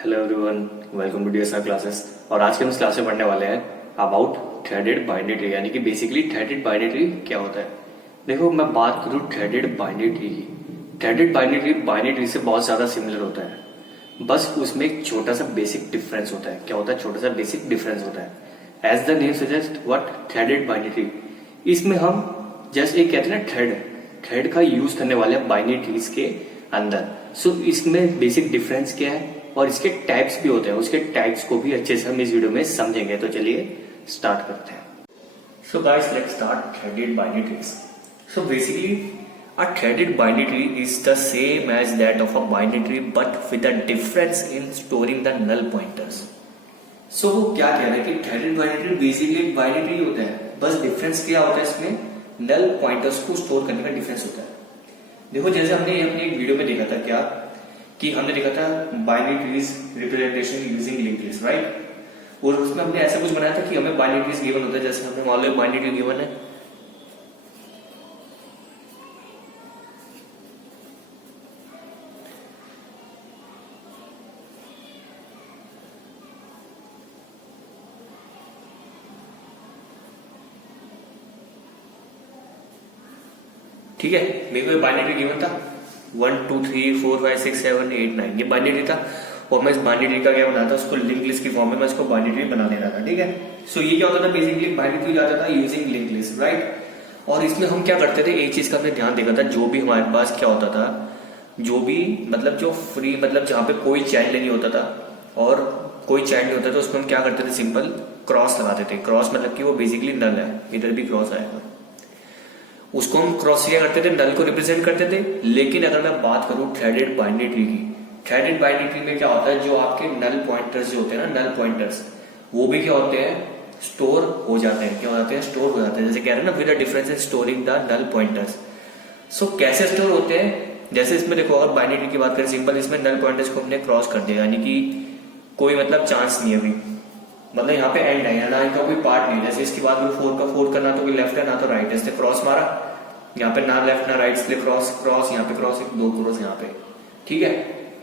Hello everyone, welcome to DSR classes. और आज के हम इस क्लास में पढ़ने वाले हैं अबाउट थ्रेडेड बाइनरी ट्री, यानी कि बेसिकली थ्रेडेड बाइनरी ट्री क्या होता है। देखो, मैं बात करूँ थ्रेडेड बाइनरी ट्री की। थ्रेडेड बाइनरी ट्री से बहुत ज्यादा सिमिलर होता है, बस उसमें एक छोटा सा बेसिक डिफरेंस होता है। क्या होता है? छोटा सा बेसिक डिफरेंस होता है। As the name suggest, what threaded binary tree. इसमें हम जस्ट एक कहते हैं ना थ्रेड का यूज करने वाले हैं बाइनरी ट्रीज के अंदर। सो इसमें बेसिक डिफरेंस क्या है और इसके टाइप्स भी होते हैं, उसके टाइप्स को भी अच्छे से हम इस वीडियो में समझेंगे। तो चलिए स्टार्ट करते हैं। So guys, let's start threaded binary trees. So basically a threaded binary tree is the same as that of a binary tree but with a difference in storing the null pointers. So वो क्या कह रहे हैं कि threaded binary tree basically एक binary tree होता है, बस डिफरेंस क्या होता है इसमें, नल पॉइंटर्स को स्टोर करने का डिफरेंस होता है। देखो, जैसे हमने अपने एक वीडियो में देखा था क्या कि हमने देखा था binary trees representation using linked list, right. और उसमें हमने ऐसा कुछ बनाया था कि हमें बाइनरी ट्रीज गिवन होता है। जैसे हमें मान लो बाइनरी ट्री गिवन है, ठीक है। मेरे को बाइनरी ट्री गिवन था 1 2 3 4 5 6 7 8 9, ये बाइनरी ट्री था। और मैं इस बाइनरी ट्री का क्या बनाता, उसको लिंक लिस्ट की फॉर्म में मैं इसको बाइनरी ट्री बना ले रहा था, ठीक है। सो ये क्या होता था, बेसिकली बाइनरी ट्री आता था यूजिंग लिंक लिस्ट, राइट। और इसमें हम क्या करते थे, एक चीज का हमने ध्यान देखा था, जो भी हमारे पास क्या होता था, जो भी मतलब जो फ्री मतलब जहां पे कोई चाइल्ड नहीं होता था और कोई चाइल्ड नहीं होता था, उसमें हम क्या करते थे, सिंपल क्रॉस लगाते थे। क्रॉस मतलब कि वो बेसिकली नल है, इधर भी क्रॉस आएगा, उसको हम क्रॉस क्या करते थे, नल को रिप्रेजेंट करते थे। लेकिन अगर मैं बात करूं थ्रेडेड बाइनरी ट्री की, थ्रेडेड बाइनरी ट्री में क्या होता है, जो आपके नल पॉइंटर्स जो होते हैं ना, नल पॉइंटर्स, वो भी क्या होते हैं, स्टोर हो जाते हैं। क्या हो जाते हैं? स्टोर हो जाते हैं। जैसे कह रहे हैं ना, with the difference in storing the null pointers. So कैसे स्टोर होते हैं, जैसे इसमें देखो, अगर बाइनरी ट्री की बात करें, सिंपल इसमें नल पॉइंटर्स को हमने क्रॉस कर दिया, यानी कि कोई मतलब चांस नहीं है अभी, मतलब यहाँ पे एंड है ना, इनका कोई पार्ट नहीं। जैसे इसकी बात में 4 का 4 करना तो लेफ्ट है ना तो राइट है, इसने क्रॉस मारा, यहाँ पे ना लेफ्ट ना राइट, इसलिए क्रॉस क्रॉस, यहाँ पे क्रॉस, एक 2 क्रॉस यहाँ पे, ठीक है।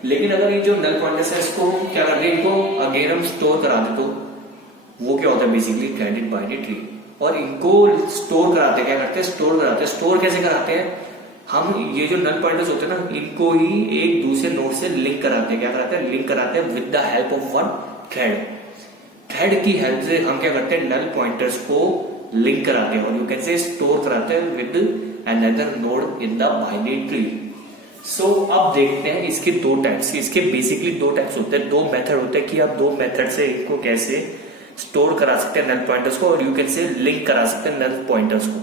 लेकिन अगर ये जो नल पॉइंटर्स है, इसको क्या करते हैं, इनको अगेन हम स्टोर करा दे, तो वो क्या होता है, बेसिकली थ्रेडेड बाइनरी ट्री। और इनको स्टोर कराते क्या करते हैं, स्टोर कराते हैं। स्टोर कैसे कराते हैं, हम ये जो नल पॉइंटर्स होते हैं ना, इनको ही एक दूसरे नोड से लिंक कराते हैं। क्या कराते हैं, लिंक कराते हैं with the help of one thread. Thread की हेल्प से हम क्या करते हैं, नल पॉइंटर्स को लिंक कराते हैं, और यू कैन से स्टोर कराते हैं with another node in the binary tree. So अब देखते हैं इसके दो टाइप्स। इसके बेसिकली दो टाइप्स होते हैं, दो मेथड होते हैं कि आप दो मेथड से इनको कैसे स्टोर करा सकते हैं नल पॉइंटर्स को, और यू कैन से लिंक करा सकते हैं नल पॉइंटर्स को।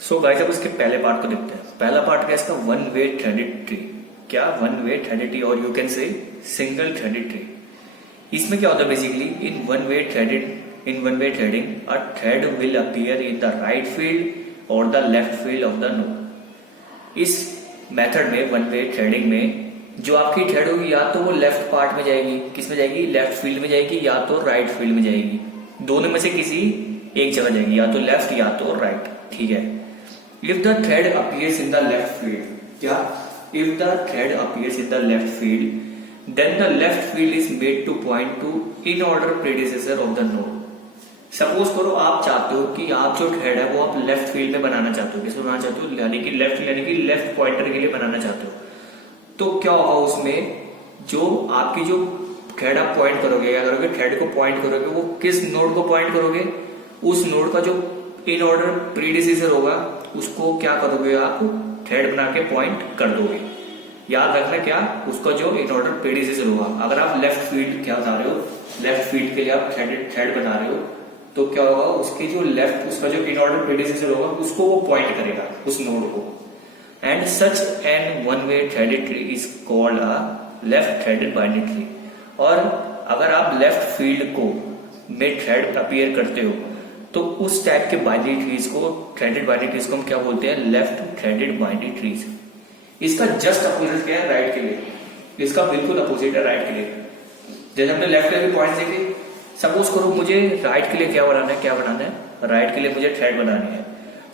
सो गाइस, अब इसके पहले पार्ट को देखते हैं। पहला पार्ट क्या है इसका, वन वे थ्रेडेड ट्री। क्या, वन वे थ्रेडेड ट्री, और यू कैन से सिंगल थ्रेडेड ट्री। इसमें क्या होता है, basically in one way threading, a thread will appear in the right field or the left field of the node. इस method में, one way threading में, जो आपकी थ्रेड होगी या तो वो लेफ्ट पार्ट में जाएगी, किस में जाएगी, लेफ्ट फील्ड में जाएगी, या तो राइट फील्ड में जाएगी। दोनों में से किसी एक जगह जाएगी, या तो लेफ्ट या तो राइट, ठीक है। If the thread appears in the left field, क्या, if the thread appears in the left field, then the left field is made to point to in order predecessor of the node. Suppose करो आप चाहते हो कि आप जो thread है वो आप लेफ्ट फील्ड में बनाना चाहते हो, किसमें बनाना चाहते हो, यानी कि लेफ्ट पॉइंटर के लिए बनाना चाहते हो। तो क्या होगा उसमें, जो आपकी जो थ्रेड आप पॉइंट करोगे, क्या करोगे, थ्रेड को पॉइंट करोगे, वो किस नोड को पॉइंट करोगे, उस नोड का जो इन ऑर्डर प्रीडिसेसर होगा उसको क्या करोगे, आप थ्रेड बना के पॉइंट कर दोगे। याद रखना क्या, उसका जो इन ऑर्डर प्रीडिसेसर होगा। अगर आप लेफ्ट फील्ड क्या बता रहे हो, लेफ्ट फील्ड के लिए आप थ्रेड बना रहे हो, तो क्या होगा, उसके जो लेफ्ट, उसका जो इन ऑर्डर प्रेडिसेसर होगा उसको वो पॉइंट करेगा, उस नोड को। And such an one way threaded tree is called a left threaded binary tree. और अगर आप लेफ्ट फील्ड को में थ्रेड अपीयर करते हो, तो उस टाइप के बाइनरी ट्रीज को, थ्रेडेड बाइनरी ट्रीज को हम क्या बोलते हैं, लेफ्ट थ्रेडेड बाइनरी ट्रीज। इसका जस्ट अपोजिट क्या है, राइट के लिए, इसका बिल्कुल अपोजिट है राइट के लिए। जैसे हमने लेफ्ट के पॉइंट देखे, सपोज करो मुझे राइट के लिए क्या बनाना है, राइट के लिए मुझे थ्रेड बनानी है,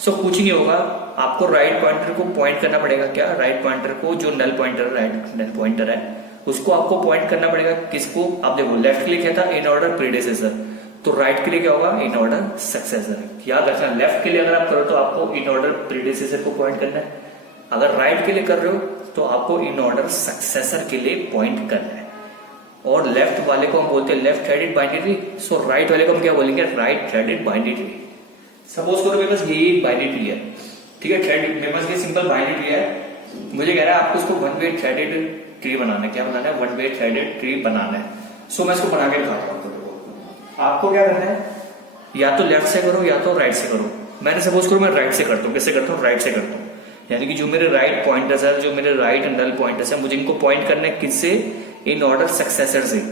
सो कुछ नहीं होगा, आपको राइट पॉइंटर को पॉइंट करना पड़ेगा। क्या? राइट पॉइंटर को, जो null pointer, right null pointer है उसको आपको पॉइंट करना पड़ेगा। किसको? आप देखो लेफ्ट के लिए क्या था? इन ऑर्डर प्रीडिसेसर, तो राइट के लिए क्या होगा? इन ऑर्डर सक्सेसर। याद रखना, लेफ्ट के लिए अगर आप करो तो आपको इन ऑर्डर प्रीडिसेसर को पॉइंट करना है, अगर राइट के लिए कर रहे हो तो आपको इन ऑर्डर सक्सेसर के लिए पॉइंट करना है। और लेफ्ट वाले को हम बोलते हैं लेफ्ट थ्रेडेड बाइनरी ट्री, सो राइट वाले को हम क्या बोलेंगे? Right threaded binary tree. Suppose करो मेरे पास यही बाइनरी ट्री है, ठीक है, थ्रेड, मेरे पास ये सिंपल बाइनरी ट्री है, मुझे कह रहा है आपको इसको वन वे थ्रेडेड ट्री बनाना है। क्या बनाना है? वन वे थ्रेडेड ट्री बनाना है। सो मैं इसको बना के दिखाता हूँ आपको। क्या करना है? या तो लेफ्ट से करो या तो राइट से करो। मैंने सपोज करो मैं राइट से करता हूँ। कैसे करता हूँ? राइट से करता हूँ, यानी कि जो मेरे राइट पॉइंटर्स है, जो मेरे राइट नल पॉइंटर्स है, मुझे इनको पॉइंट करना है किससे? इन ऑर्डर सक्सेसर से।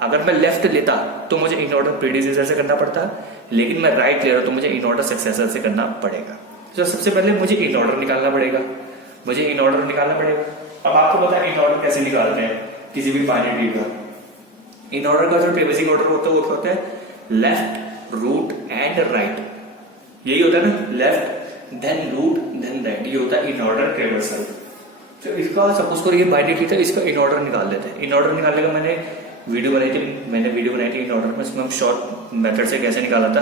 अगर मैं लेफ्ट लेता तो मुझे इन ऑर्डर प्रीडिसेसर से करना पड़ता, लेकिन मैं राइट ले रहा हूं तो मुझे इन ऑर्डर सक्सेसर से करना पड़ेगा। तो सबसे पहले मुझे इन ऑर्डर निकालना पड़ेगा, मुझे इन ऑर्डर निकालना पड़ेगा। अब आपको पता है इन ऑर्डर कैसे निकालते हैं किसी भी बाइनरी ट्री का? इन ऑर्डर का जो बेसिक ऑर्डर होता है वो होता है लेफ्ट, रूट एंड राइट। यही होता है ना, left then root then right, ये होता है इन ऑर्डर ट्रेवर्सल। तो इसका सपोज करो ये बाइनरी ट्री था, इसका इन ऑर्डर निकाल लेते हैं। इन ऑर्डर निकालने का मैंने वीडियो बनाई थी इन ऑर्डर में, इसमें हम शॉर्ट मेथड से कैसे निकाला था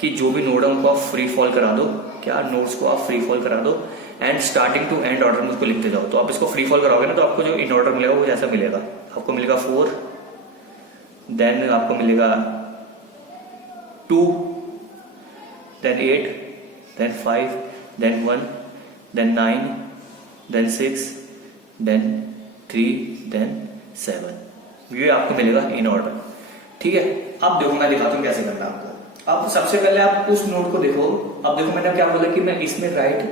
कि जो भी नोड है उनको आप फ्री फॉल करा दो। क्या? नोड्स को आप फ्री फॉल करा दो and starting to end order में उसको लिखते जाओ। तो आप इसको फ्री फॉल कराओगे ना तो आपको जो इन ऑर्डर मिलेगा वो ऐसा मिलेगा, आपको मिलेगा 4, देन आपको मिलेगा 2, then 8, then 5, then 1, then 9, then 6, then 3, then 7। ये आपको मिलेगा इन ऑर्डर। ठीक है, अब देखो मैं दिखाता हूँ कैसे करना है आपको। अब सबसे पहले आप उस नोड को देखो। अब देखो मैंने क्या बोला कि मैं इसमें राइट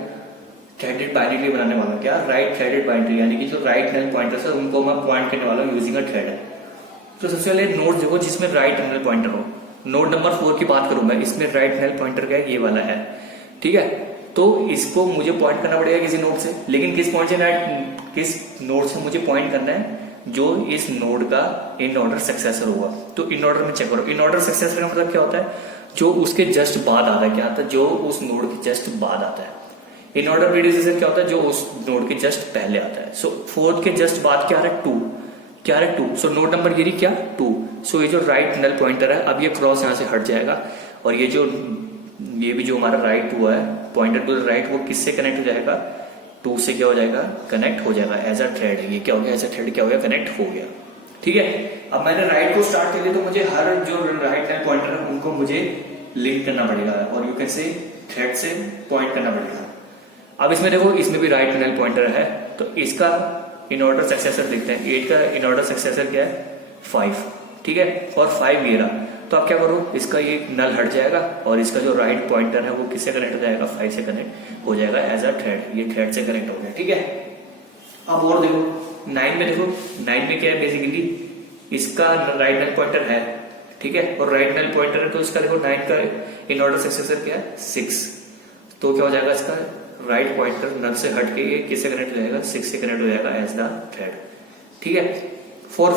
थ्रेडेड बाइनरी ट्री बनाने वाला हूँ। क्या? राइट थ्रेडेड बाइनरी, यानी कि जो राइट नल पॉइंटर्स है उनको मैं पॉइंट करने वाला हूँ यूजिंग अ थ्रेड। तो सबसे पहले नोड देखो जिसमें राइट नल पॉइंटर हो। नोड नंबर 4 की बात करूं मैं, इसमें राइट नल पॉइंटर का ये वाला है। ठीक है, तो इसको मुझे पॉइंट करना पड़ेगा किसी नोड से, लेकिन किस पॉइंट से, किस नोड से मुझे पॉइंट करना है? जो इस नोड का इन ऑर्डर सक्सेसर होगा। तो इन ऑर्डर में चेक करो, इन ऑर्डर सक्सेसर का मतलब क्या होता है? जो उसके जस्ट बाद आता है। क्या आता है? जो उस नोड के जस्ट बाद आता है। इन ऑर्डर प्रीडिसेसर क्या होता है? जो उस नोड के जस्ट पहले आता है। सो 4 के जस्ट बाद क्या आ रहा है? 2। क्या आ रहा है? 2। सो नोड नंबर ये क्या? 2। सो ये जो राइट नल पॉइंटर है, अब ये क्रॉस यहां से हट जाएगा और ये भी जो हमारा राइट हुआ है पॉइंटर टू राइट, वो किससे कनेक्ट हो जाएगा? 2 से क्या हो जाएगा? कनेक्ट हो जाएगा एज अ थ्रेड। ये क्या हो गया? एज अ थ्रेड क्या हो गया? कनेक्ट हो गया। ठीक है, अब मैंने राइट को स्टार्ट कर लिया तो मुझे हर जो राइट नल पॉइंटर है उनको मुझे लिंक करना पड़ेगा और यू कैन से थ्रेड से पॉइंट करना पड़ेगा। अब इसमें देखो, इसमें भी राइट नल पॉइंटर है तो इसका इन ऑर्डर सक्सेसर देखते हैं। 8 का इन ऑर्डर सक्सेसर क्या है? 5। ठीक है, और 5 ये रहा। तो आप क्या करो, इसका ये नल हट जाएगा और इसका जो राइट पॉइंटर है वो किससे कनेक्ट हो जाएगा? 5 से कनेक्ट हो जाएगा एज अ थ्रेड। ये थ्रेड से कनेक्ट हो गया। ठीक है, अब और देखो 9 में, देखो 9 में क्या है? बेसिकली इसका राइट नल पॉइंटर है। ठीक है, और राइट नल पॉइंटर है तो इसका देखो 9 का इन ऑर्डर सक्सेसर क्या है? 6। तो क्या हो जाएगा? इसका राइट पॉइंटर नल से हट के ये किससे कनेक्ट हो जाएगा? 6 से कनेक्ट हो जाएगा एज द थ्रेड। ठीक है, 4,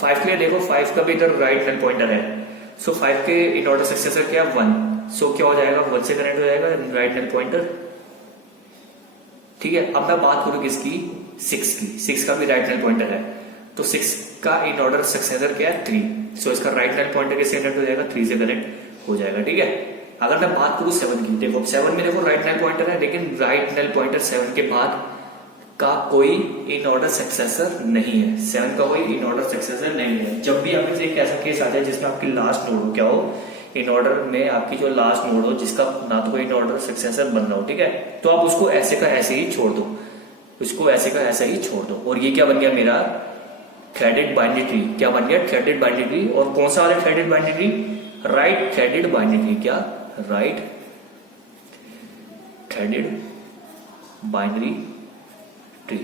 5 के लिए देखो 5 का भी इधर राइट नल पॉइंटर है। सो 5 के इन ऑर्डर सक्सेसर क्या? 1। सो क्या हो जाएगा? 1 से कनेक्ट हो जाएगा राइट नल पॉइंटर। ठीक है, अब मैं बात करूं किसकी? 6 की। 6 का भी राइट नल पॉइंटर है तो 6 का इन ऑर्डर सक्सेसर क्या है? 3। सो इसका राइट नल पॉइंटर किससे कनेक्ट हो जाएगा? 3 से कनेक्ट हो जाएगा। ठीक है, अगर मैं बात करूं 7 की, देखो 7 में देखो राइट नल पॉइंटर है, लेकिन राइट नल पॉइंटर 7 के बाद का कोई इन ऑर्डर सक्सेसर नहीं है। 7 का कोई इन ऑर्डर सक्सेसर नहीं है। जब भी आपके एक ऐसा केस आ जाए जिसमें आपकी लास्ट नोड हो, क्या हो? इन ऑर्डर में आपकी जो लास्ट नोड हो जिसका ना तो कोई इन ऑर्डर सक्सेसर बन रहा हो, ठीक है, तो आप उसको ऐसे का ऐसे ही छोड़ दो, उसको ऐसे का ऐसे ही छोड़ दो। और ये क्या बन गया? मेरा थ्रेडेड बाइनरी ट्री। क्या बन गया? Threaded binary tree. और कौन सा वाला threaded binary tree? Right threaded binary tree. क्या? Right threaded binary tree.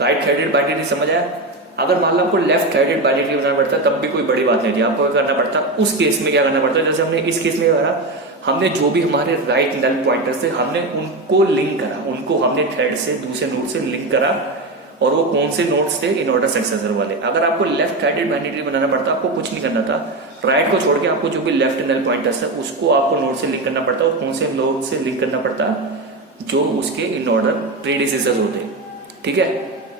Right threaded binary tree समझ आया? अगर मान लो आपको लेफ्ट थ्रेडेड बाइनरी ट्री बनाना पड़ता है तब भी कोई बड़ी बात नहीं थी। आपको क्या करना पड़ता? उस केस में क्या करना पड़ता है? जैसे हमने इस केस में करा, हमने जो भी हमारे राइट नल पॉइंटर्स थे हमने उनको लिंक करा, उनको हमने थ्रेड से दूसरे नोड से लिंक करा और वो कौन से नोड्स थे, इन ऑर्डर सक्सेसर वाले। अगर आपको लेफ्ट हैंडेड बाइनरी ट्री बनाना पड़ता आपको कुछ नहीं करना था, राइट को छोड़ के आपको जो भी लेफ्ट नल पॉइंटर्स है उसको आपको नोड से लिंक करना पड़ता, और कौन से नोड से लिंक करना पड़ता, जो उसके इन ऑर्डर प्रीडिसेसर्स होते। ठीक है,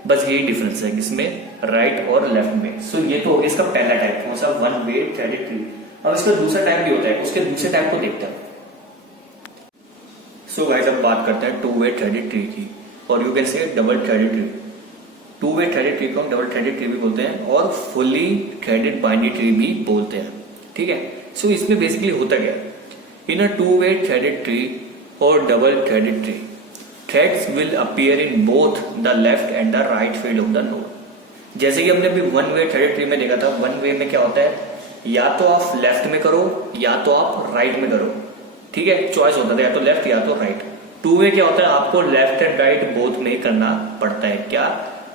बस यही डिफरेंस है इसमें राइट और लेफ्ट में। सो ये तो हो गया इसका पहला टाइप, कौन सा, वन वे थ्रेडेड ट्री। अब इसका दूसरा टाइप भी होता है, उसके दूसरे टाइप को देखते हैं। सो गाइस अब बात करते हैं टू वे थ्रेडेड ट्री की, और you can say double threaded tree. Two way threaded tree को हम डबल थ्रेडेड ट्री भी बोलते हैं और फुली थ्रेडेड बाइनरी ट्री भी बोलते हैं। ठीक है, सो इसमें बेसिकली होता क्या, इन अ टू वे थ्रेडेड ट्री और double threaded tree, threads will appear in both the left and the right field of the node. जैसे कि हमने अभी वन वे थ्रेडेड ट्री में देखा था, वन वे में क्या होता है, या तो आप लेफ्ट में करो या तो आप राइट में करो। ठीक है, चॉइस होता था या तो लेफ्ट या तो राइट। टू वे क्या होता है, आपको लेफ्ट एंड राइट बोथ में करना पड़ता है। क्या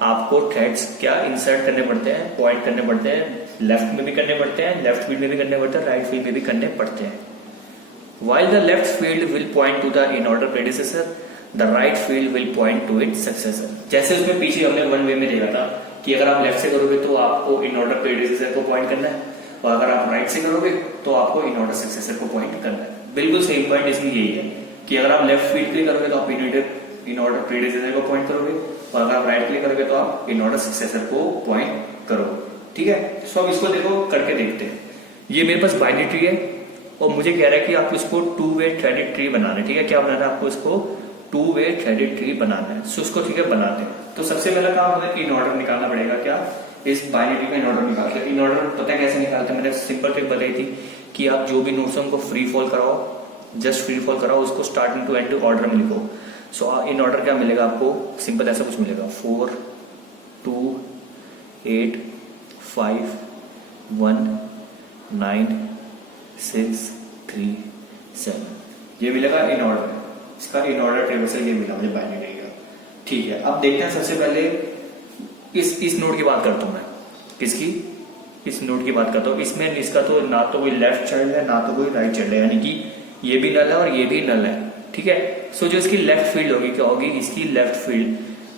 आपको थ्रेड्स क्या इंसर्ट करने पड़ते हैं, पॉइंट करने पड़ते हैं, लेफ्ट में भी करने पड़ते हैं, लेफ्ट फील्ड में भी करने पड़ते हैं, राइट फील्ड में भी करने पड़ते हैं। While the left field will point to the in order predecessor, the right field will point to its successor। जैसे उसमें पीछे हमने वन वे में देखा था कि अगर आप लेफ्ट से करोगे तो आपको इन ऑर्डर प्रेडिसेसर को पॉइंट करना है, और अगर आप राइट से करोगे तो आपको इन ऑर्डर सक्सेसर को पॉइंट करना है। बिल्कुल सेम पॉइंट इसमें यही है कि अगर आप लेफ्ट फील्ड के लिए करोगे तो आप इन ऑर्डर प्रेडिसेसर को पॉइंट करोगे, और अगर आप राइट के लिए करोगे तो आप इन ऑर्डर सक्सेसर को पॉइंट करोगे। ठीक है, सो अब इसको देखो करके देखते हैं। ये मेरे पास बाइनरी ट्री है और मुझे कह रहा है कि आपको इसको टू वे थ्रेडेड ट्री बनाना है। ठीक है, क्या बनाना है आपको, इसको टू वे थ्रेडेड ट्री बनाना है। सो उसको ठीक है बनाते हैं। तो सबसे पहला काम हमें इन ऑर्डर निकालना पड़ेगा। क्या, इस बाइनरी ट्री का इन ऑर्डर निकालते हैं। इन ऑर्डर पता है कैसे निकालते हैं, मैंने सिंपल ट्रिक बताई थी कि आप जो भी नोट्स है उनको फ्री फॉल कराओ, जस्ट फ्री फॉल कराओ, उसको स्टार्टिंग टू एंड ऑर्डर में लिखो। सो इन ऑर्डर क्या मिलेगा आपको, सिंपल ऐसा कुछ मिलेगा, 4 2 8 5 1 9 6 3 7, ये मिलेगा इन ऑर्डर। इसका इन ऑर्डर टेबल से ये मिला मुझे बाइनरी का। ठीक है, अब देखते हैं। सबसे पहले इस नोड की बात करता हूं मैं। किसकी, इस नोड की बात करता हूं। इसमें इसका तो ना तो कोई लेफ्ट चाइल्ड है ना तो कोई राइट चाइल्ड है, यानी कि ये भी नल है और ये भी नल है। ठीक है, सो जो इसकी लेफ्ट फील्ड होगी क्या होगी, इसकी लेफ्ट फील्ड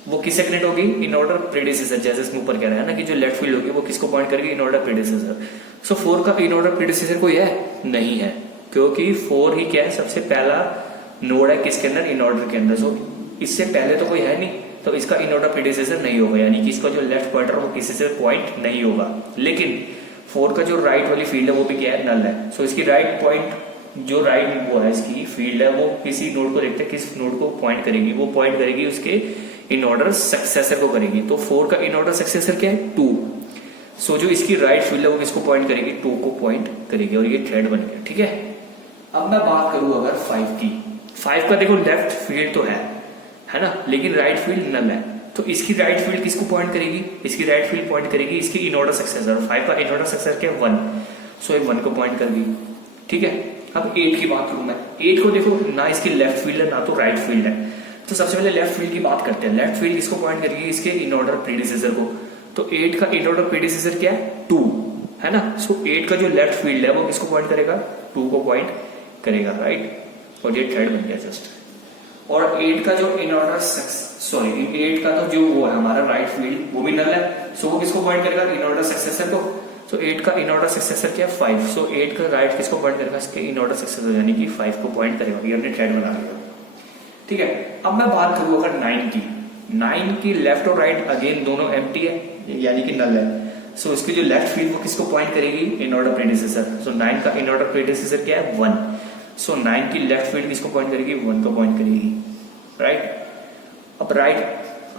वो किससे कनेक्ट होगी, इन ऑर्डर प्रेडिसेसर। जैसे इसमें ऊपर कह रहा है ना कि जो लेफ्ट फील्ड होगी वो किसको पॉइंट करेगी, इन ऑर्डर प्रेडिसेसर। सो 4 का इन ऑर्डर प्रेडिसेसर कोई है नहीं है, क्योंकि 4 ही क्या है, सबसे पहला नोड है किसके अंदर, इन ऑर्डर के अंदर। सो इससे पहले तो कोई है नहीं, तो इसका इन ऑर्डर प्रेडिसेसर नहीं होगा, यानी कि इसका जो लेफ्ट पॉइंटर वो किसी से पॉइंट नहीं होगा। लेकिन 4 का जो राइट वाली फील्ड है वो भी क्या है, नल है। सो इसकी राइट पॉइंट, जो राइट वो है इसकी फील्ड है, वो किसी नोड को देखते हैं किस नोड को पॉइंट करेगी, वो पॉइंट करेगी उसके इन ऑर्डर सक्सेसर को करेगी। तो 4 का इन ऑर्डर सक्सेसर क्या है, 2। सो जो इसकी राइट फील्ड है वो किसको पॉइंट करेगी, 2 को पॉइंट करेगी, और ये थ्रेड बन गया। ठीक है, अब मैं बात करूं अगर 5 की। 5 का देखो लेफ्ट फील्ड तो है ना, लेकिन राइट फील्ड नल है। तो इसकी राइट फील्ड किसको पॉइंट करेगी, इसकी राइट फील्ड पॉइंट करेगी इसकी इन ऑर्डर सक्सेसर। 5 का इन ऑर्डर सक्सेसर क्या है, 1। सो 1 को पॉइंट कर दी। ठीक है, अब 8 की बात करूं मैं। 8 को देखो ना इसकी लेफ्ट फील्ड है ना तो राइट फील्ड है। तो सबसे पहले लेफ्ट फील्ड की बात करते हैं। लेफ्ट फील्ड किसको पॉइंट करेगी, इसके इन ऑर्डर प्रीडिसेसर को। तो 8 का इन ऑर्डर प्रीडिसेसर क्या है, 2 है ना। सो 8 का जो लेफ्ट फील्ड है वो किसको पॉइंट करेगा, 2 को पॉइंट करेगा, राइट। और ये थ्रेड बन गया जस्ट। और 8 का जो इन ऑर्डर 8 का तो जो वो है हमारा राइट फील्ड वो भी नल है। सो वो किसको पॉइंट करेगा, इन ऑर्डर सक्सेसर को। सो 8 का इन ऑर्डर सक्सेसर क्या है, 5। सो 8 का राइट किसको पॉइंट करेगा, इसके इन ऑर्डर सक्सेसर यानी कि 5 को पॉइंट करेगा। ये हमने थ्रेड बना लिया। ठीक है, अब मैं बात करूं अगर 9 की। 9 की लेफ्ट और राइट अगेन दोनों एम्प्टी है, यानी कि नल है। सो इसकी जो लेफ्ट फील्ड वो किसको पॉइंट करेगी, इन ऑर्डर प्रेडिसेसर। सो 9 का इन ऑर्डर प्रेडिसेसर क्या है, 1। सो 9 की लेफ्ट फील्ड किसको पॉइंट करेगी, 1 को पॉइंट करेगी, राइट।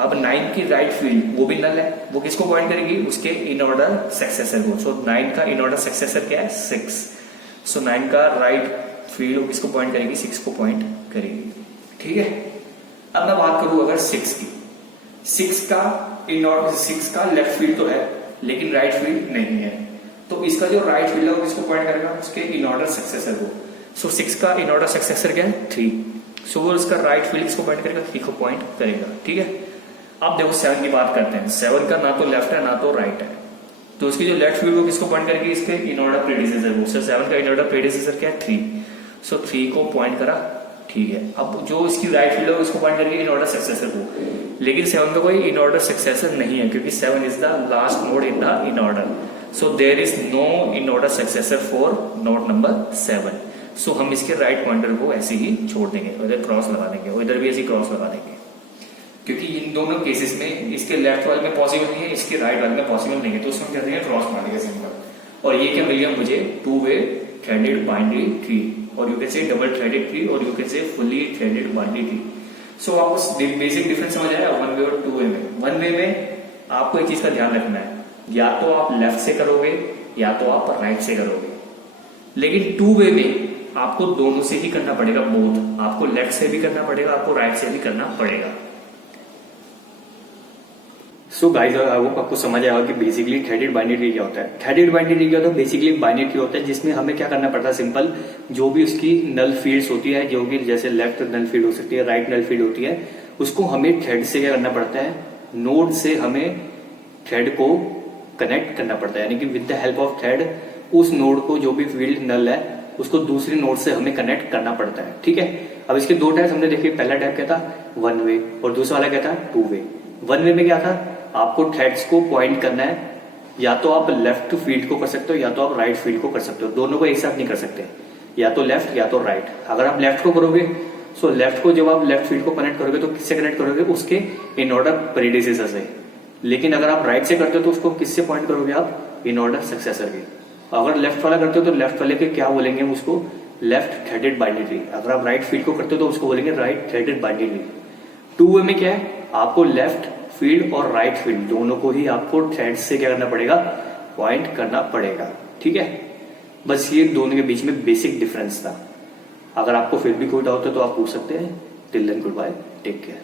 अब 9 की राइट फील्ड वो भी नल है, वो किसको पॉइंट करेगी, उसके इन ऑर्डर सक्सेसर को। सो 9 का इन ऑर्डर सक्सेसर क्या है, 6। सो 9 का राइट फील्ड वो किसको पॉइंट करेगी, 6 को पॉइंट करेगी। ठीक है, अब मैं बात करूं अगर 6 की। 6 का इन ऑर्डर 6 का लेफ्ट फील्ड तो है लेकिन राइट फील्ड नहीं है। तो इसका जो राइट फील्ड है वो किसको पॉइंट करेगा, उसके इन ऑर्डर सक्सेसर को। सो 6 का इन ऑर्डर सक्सेसर क्या है, 3। सो वो उसका राइट फील्ड किसको पॉइंट करेगा, 3 को पॉइंट करेगा। ठीक है, अब देखो 7 की बात करते हैं। 7 का ना तो लेफ्ट है ना तो राइट है, तो इसकी जो लेफ्ट फील्ड वो किसको पॉइंट करेगी, इसके इन ऑर्डर प्रेडिसेसर को। सो 7 का इन ऑर्डर प्रेडिसेसर क्या है, 3। सो 3 को पॉइंट करा ठीक है, अब जो इसकी राइट फील्ड है उसको पॉइंट करेंगे इन ऑर्डर सक्सेसर को, लेकिन 7 में कोई इन ऑर्डर सक्सेसर नहीं है क्योंकि 7 is the last node in the in order, so there is no in order successor for node number 7। So हम इसके राइट पॉइंटर को ऐसे ही छोड़ देंगे, इधर क्रॉस लगा देंगे और इधर भी ऐसे क्रॉस लगा देंगे, क्योंकि इन दोनों केसेस में इसके लेफ्ट वाले में पॉसिबल नहीं है, इसके राइट वाले में पॉसिबल नहीं है, तो उसमें कहते हैं क्रॉस मार देंगे सिंपल। और ये क्या मिल गया मुझे, 2-वे थ्रेडेड बाइनरी ट्री, और you can say double threaded tree, और you can say fully threaded binary tree. So आपको बेसिक डिफरेंस समझ आया 1 वे और 2 वे में। 1 वे में आपको एक चीज का ध्यान रखना है, या तो आप लेफ्ट से करोगे या तो आप राइट से करोगे, लेकिन 2 वे में आपको दोनों से ही करना पड़ेगा, बोथ, आपको लेफ्ट से भी करना पड़ेगा, आपको राइट से भी करना पड़ेगा। सो गाइस, आई होप आपको समझ आया कि बेसिकली थ्रेडेड बाइनरी ट्री क्या होता है। थ्रेडेड बाइनरी ट्री क्या होता है, बेसिकली बाइनरी ट्री होता है जिसमें हमें क्या करना पड़ता है, सिंपल जो भी उसकी नल फील्ड्स होती है, जो कि जैसे लेफ्ट नल फील्ड हो सकती है, राइट नल फील्ड होती है, उसको हमें थ्रेड से क्या करना पड़ता है, नोड से हमें थ्रेड को कनेक्ट करना पड़ता है, यानी कि with the help of thread उस नोड को जो भी फील्ड नल है उसको दूसरी नोड से हमें कनेक्ट करना पड़ता है। ठीक है, अब इसके दो टाइप्स हमने देखे, पहला टाइप क्या था 1 वे और दूसरा वाला क्या था 2 वे। 1 वे में क्या था, आपको थ्रेड्स को पॉइंट करना है, या तो आप लेफ्ट फील्ड को कर सकते हो या तो आप राइट फील्ड को कर सकते हो, दोनों को एक साथ नहीं कर सकते, या तो लेफ्ट या तो राइट। अगर आप लेफ्ट को करोगे सो लेफ्ट को जब आप लेफ्ट फील्ड को कनेक्ट करोगे तो किससे कनेक्ट करोगे, उसके इन ऑर्डर प्रीडिसेसर से। लेकिन अगर आप राइट से करते हो तो उसको किससे पॉइंट करोगे, आप इन ऑर्डर सक्सेसर के। अगर लेफ्ट वाला करते हो तो लेफ्ट वाले के क्या बोलेंगे हम उसको, लेफ्ट थ्रेडेड बाइनरी ट्री। अगर आप राइट फील्ड को करते हो तो उसको बोलेंगे राइट थ्रेडेड बाइनरी ट्री। 2 वे में क्या है, आपको लेफ्ट फील्ड और राइट फील्ड दोनों को ही आपको थ्रेड से क्या करना पड़ेगा, पॉइंट करना पड़ेगा। ठीक है, बस ये दोनों के बीच में बेसिक डिफरेंस था। अगर आपको फिर भी कोई डाउट है तो आप पूछ सकते हैं। Till then good bye, take care.